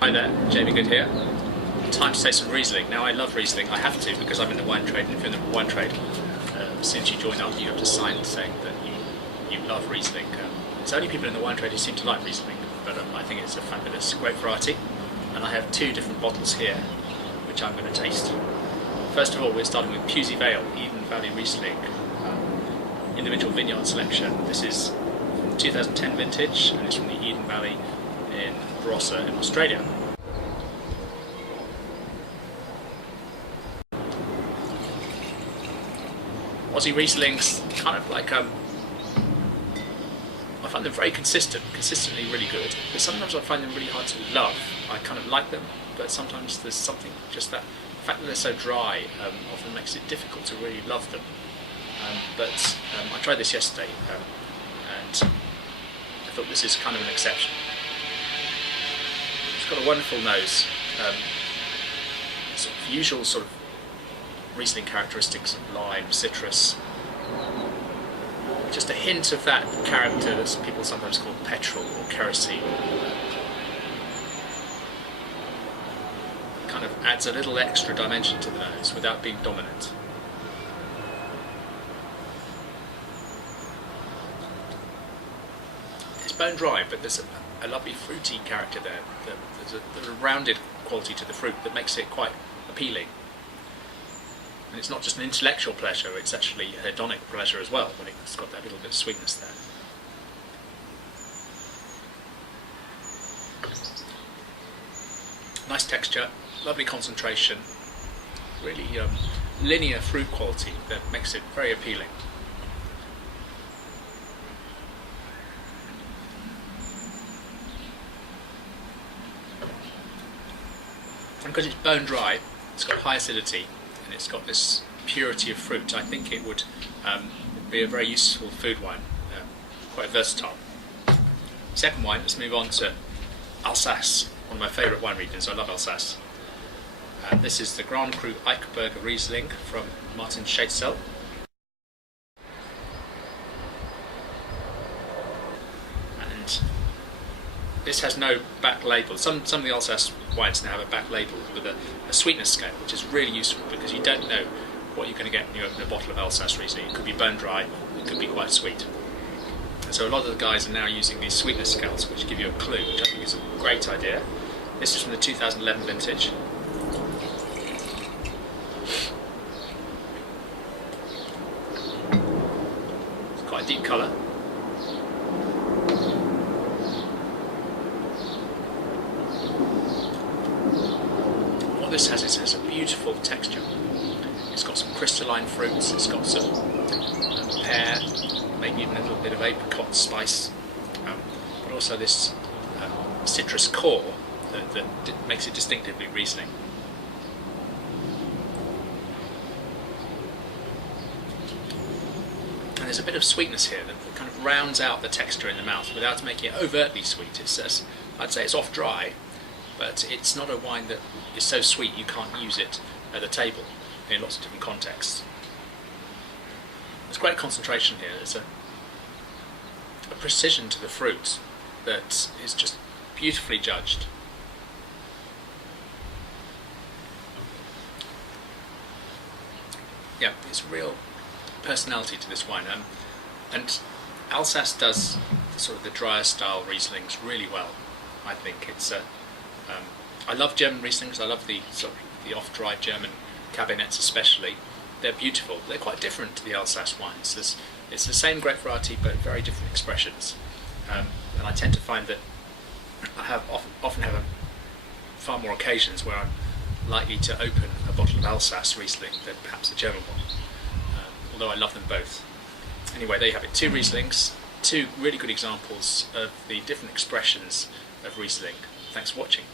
Hi there, Jamie Goode here. Time to taste some Riesling. Now I love Riesling, I have to because I'm in the wine trade, and if you're in the wine trade, since you join up you have to sign saying that you love Riesling. There's only people in the wine trade who seem to like Riesling, but I think it's a fabulous, great variety. And I have two different bottles here, which I'm going to taste. First of all, we're starting with Pewsey Vale, Eden Valley Riesling, individual vineyard selection. This is from 2010 vintage, and it's from the Eden Valley in Barossa in Australia. Aussie Rieslings, kind of like I find them very consistently really good, but sometimes I find them really hard to love. I kind of like them, but sometimes there's something, just that the fact that they're so dry often makes it difficult to really love them. But I tried this yesterday, and I thought this is kind of an exception. It's got a wonderful nose, sort of usual sort of Riesling characteristics of lime, citrus, just a hint of that character that people sometimes call petrol or kerosene. Kind of adds a little extra dimension to the nose without being dominant. It's bone dry, but there's a lovely fruity character there. There's a rounded quality to the fruit that makes it quite appealing. And it's not just an intellectual pleasure, it's actually a hedonic pleasure as well, when it's got that little bit of sweetness there. Nice texture, lovely concentration, really linear fruit quality that makes it very appealing. And because it's bone dry, it's got high acidity, and it's got this purity of fruit. I think it would be a very useful food wine, quite versatile. Second wine, let's move on to Alsace, one of my favourite wine regions. I love Alsace. This is the Grand Cru Eichberger Riesling from Martin Schatzel. And this has no back label. Some of the Alsace wines now have a back label with a sweetness scale, which is really useful because you don't know what you're going to get when you open a bottle of Alsace Riesling. It could be bone dry, it could be quite sweet. And so a lot of the guys are now using these sweetness scales, which give you a clue, which I think is a great idea. This is from the 2011 vintage. It's quite a deep colour. This has a beautiful texture. It's got some crystalline fruits, it's got some pear, maybe even a little bit of apricot spice, but also this citrus core that makes it distinctively Riesling. And there's a bit of sweetness here that kind of rounds out the texture in the mouth without making it overtly sweet. I'd say it's off dry, but it's not a wine that is so sweet you can't use it at the table in lots of different contexts. There's great concentration here. There's a precision to the fruit that is just beautifully judged. Yeah, it's real personality to this wine, and Alsace does sort of the drier style Rieslings really well. I think it's I love German Rieslings. I love the sort of the off-dry German cabinets especially. They're beautiful. They're quite different to the Alsace wines. It's the same grape variety but very different expressions. And I tend to find that I often have far more occasions where I'm likely to open a bottle of Alsace Riesling than perhaps a German one. Although I love them both. Anyway, there you have it. Two Rieslings, two really good examples of the different expressions of Riesling. Thanks for watching.